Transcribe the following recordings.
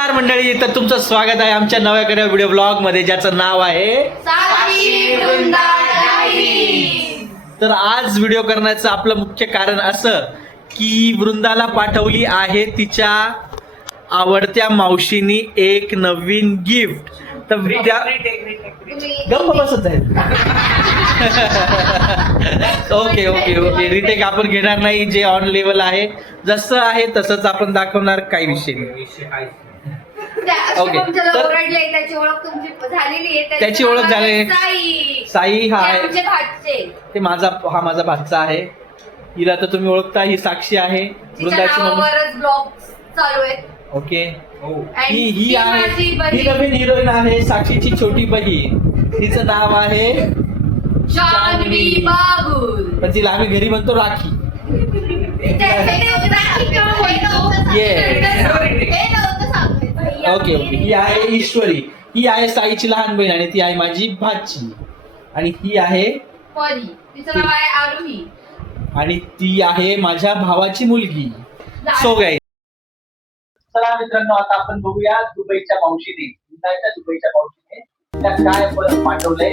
नमस्कार मंडळी, तर तुमचं स्वागत आहे आमच्या नव्या व्हिडिओ ब्लॉग मध्ये, ज्याचं नाव आहे तर आज व्हिडिओ करण्याचं आपलं मुख्य कारण असं की वृंदाला पाठवली आहे तिच्या आवडत्या मावशीनी एक नवीन गिफ्ट. तर त्या गप्प बसत आहे. ओके ओके ओके रिटेक आपण घेणार नाही. जे ऑन लेवल आहे जसं आहे तसंच आपण दाखवणार, काही विषय नाही. ओके त्याची ओळख झाली. साई हा आहे ते माझा भाचा आहे. हिला तर तुम्ही ओळखता, ही साक्षी आहे वृंदाची मम्मी. ओके ही आहे, ही नवीन हिरोईन आहे, साक्षीची छोटी बहीण. तिचं नाव आहे जान्हवी बागुल, पण तिला आम्ही घरी म्हणतो राखी. ओके ओके ही आहे ईश्वरी, ही आहे साईची लहान बहीण आणि ती आहे माझी भाची. आणि ही आहे परी, तिचं नाव आहे आरुही, आणि ती आहे माझ्या भावाची मुलगी. सो गाईस, चला मित्रांनो, आता आपण बघूया दुबईच्या मावशीने, दुबईच्या मावशीने त्या काय परत पाठवलंय.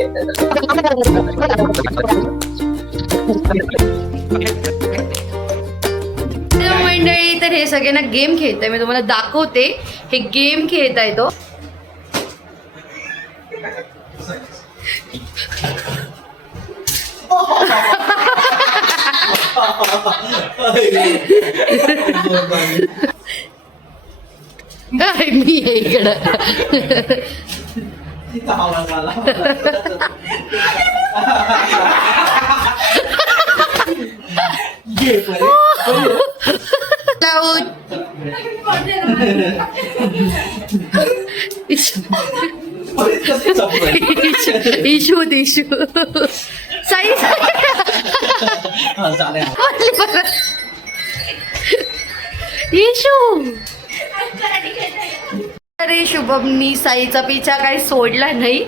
मंडळी, तर हे सगळ्यांना गेम खेळताय. मी तुम्हाला दाखवते हे गेम खेळताय तो. मी इकडं इशू साई इशू. अरे शुभमनी साईचा पिछा काही सोडला नाही.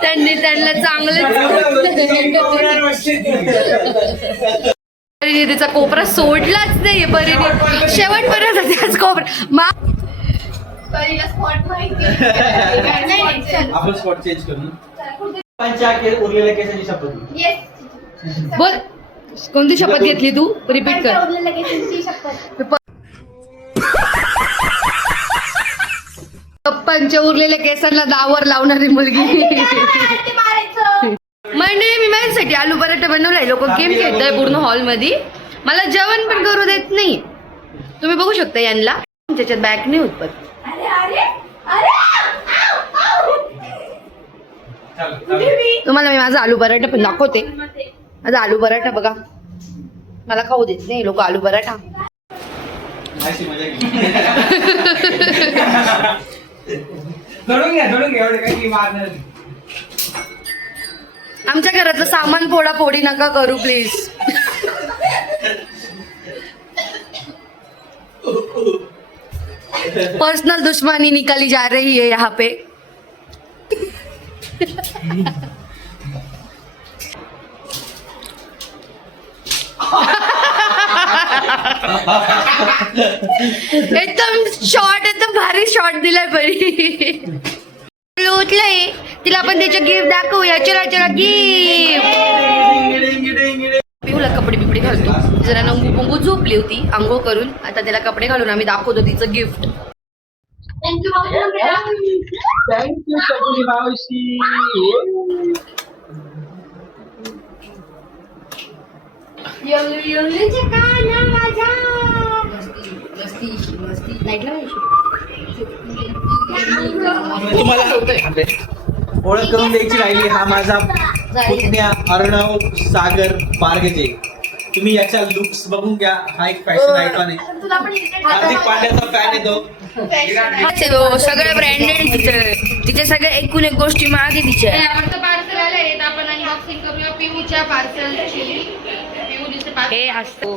त्यांनी त्यांना चांगलं तिचा कोपरा सोडलाच नाही. परीने शेवटपर्यंत त्याच कोपरा आपण स्पॉट चेंज करू. पंचाकेर उरलेल्या केसाची शपथ बोल. कोणती शपथ घेतली तू? रिपीट कर. पप्पांच्या उरलेल्या केसांना दावर लावणारी मुलगी. म्हणजे मी माझ्यासाठी आलू पराठा बनवलाय. लोक गेम खेळताय पूर्ण हॉल मध्ये. मला जेवण पण करू देत नाही. तुम्ही बघू शकता यांना त्याच्यात बॅक नाही होत. तुम्हाला मी माझा आलू पराठा पण दाखवते. माझा आलू पराठा बघा, मला खाऊ देत नाही लोक आलू पराठा. आमच्या घरातलं सामान फोडाफोडी नका करू प्लीज. पर्सनल दुश्मनी निकाली जा रही है यहाँ पे. एकदम शॉर्ट, एकदम भारी शॉर्ट दिलाय परी. उठलंय तिला आपण त्याच्या गिफ्ट दाखवूया. चला चला गिफ्ट. पिऊला कपडे बिपडे घालतो. जरा नंगू पंगू झोपली होती आंघोळ करून. आता त्याला कपडे घालून आम्ही दाखवतो तिचं गिफ्ट. थँक्यू सगळी मावशी. तुम्हाला ओळख करून द्यायची राहिली. हा माझा पुतण्या अर्णव सागर पारगजे. तुम्ही याच्या लुक्स बघून घ्या. हा एक फॅशन आयकॉन आहे. हार्दिक पांड्याचा फॅन आहे तो. सगळं ब्रँडेड. तिचे सगळे एकूण एक गोष्टी मागे तिच्या. पार्सल आले, आपण अनबॉक्सिंग करूया पिऊच्या पार्सलची. हे असतो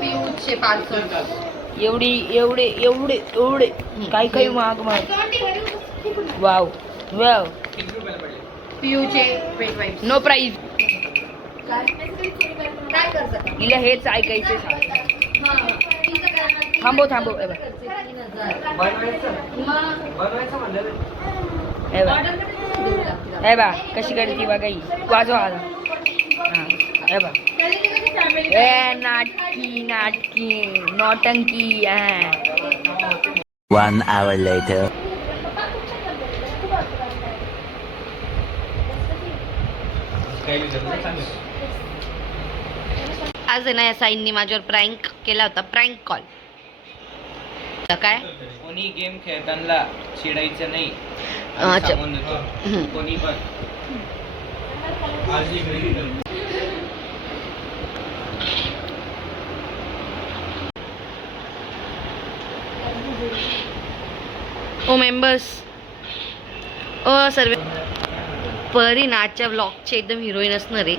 पिऊचे पार्सल. एवढे एवढे एवढे एवढे काही काही महाग वाव वाव. पिऊचे नो प्राइस. काय करतात हिला हेच ऐकायचे. हा थांबव थांबव. हे बा कशी करते बघा ही. वाजवा आता. हे बा ए नाटकी नाटकी नौटंकी. 1 hour later. आज आहे ना या साईंनी माझ्यावर प्रँक केला होता. Prank call. काय कोणी गेम खेळताना चिडायचं नाही. अच्छा. कोणी पण ओ मेंबर्स ओ सर्व परी नाचच्या ब्लॉगचे एकदम हिरोईन असणार आहे.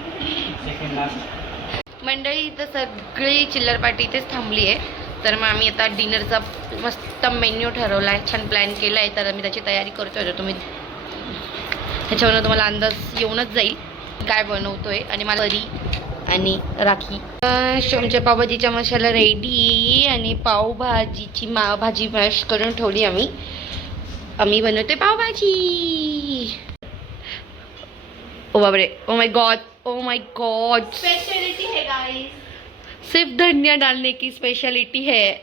मंडळी इथं सगळी चिल्लर पार्टी इथेच थांबली आहे. तर मग आम्ही आता डिनरचा मस्त मेन्यू ठरवला आहे. छान प्लॅन केला आहे. तर मी त्याची तयारी करतोय. तर तुम्ही त्याच्यावरून तुम्हाला अंदाज येऊनच जाईल काय बनवतोय. आणि मला परी आणि राखी. आमच्या पावभाजीचा मसाला रेडी आणि पावभाजीची भाजी मॅश करून ठेवली आम्ही बनवतोय पावभाजी. ओ बापरे. ओ my God. O my God. Speciality है गाइस. सिर्फ धनिया डालने की स्पेशलिटी है.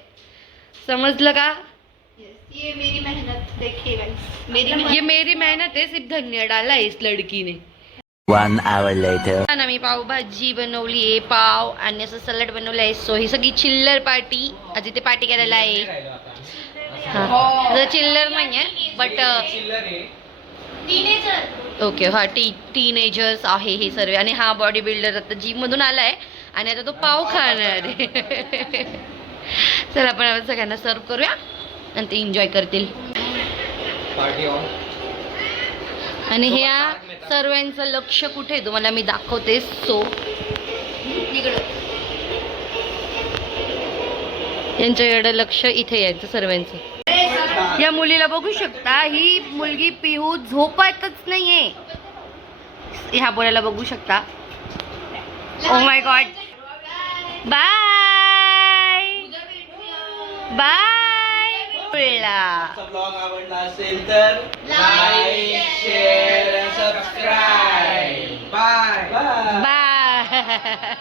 समझलं का. ये मेरी मेहनत देखिए गाइस. ये मेरी मेहनत है. सिर्फ धनिया डाला है इस लड़की ने. 1 hour later. आम्ही पावभाजी बनवली आहे. पाव आणि असं सलाड बनवलं आहे. सो ही सगळी चिल्लर पार्टी. आज इथे पार्टी करायला आहे. चिल्लर नाही आहे बट ओके. हा टीनेजर्स आहे हे सर्व. आणि हा बॉडी बिल्डर आता जिम मधून आलाय आणि आता तो पाव खाणार आहे. चला आपण सगळ्यांना सर्व करूया आणि ते एन्जॉय करतील. आणि ह्या सर्वांचं लक्ष कुठे आहे तुम्हाला मी दाखवते. सो यांच्याकडे लक्ष इथे यायचं सर्वांचं. या मुलीला बघू शकता. ही मुलगी पिहू झोपतच नाहीये. ह्या पोराला बघू शकता. Oh my God. Bye bye. Blog आवडला असेल तर like share subscribe. Bye bye. Bye.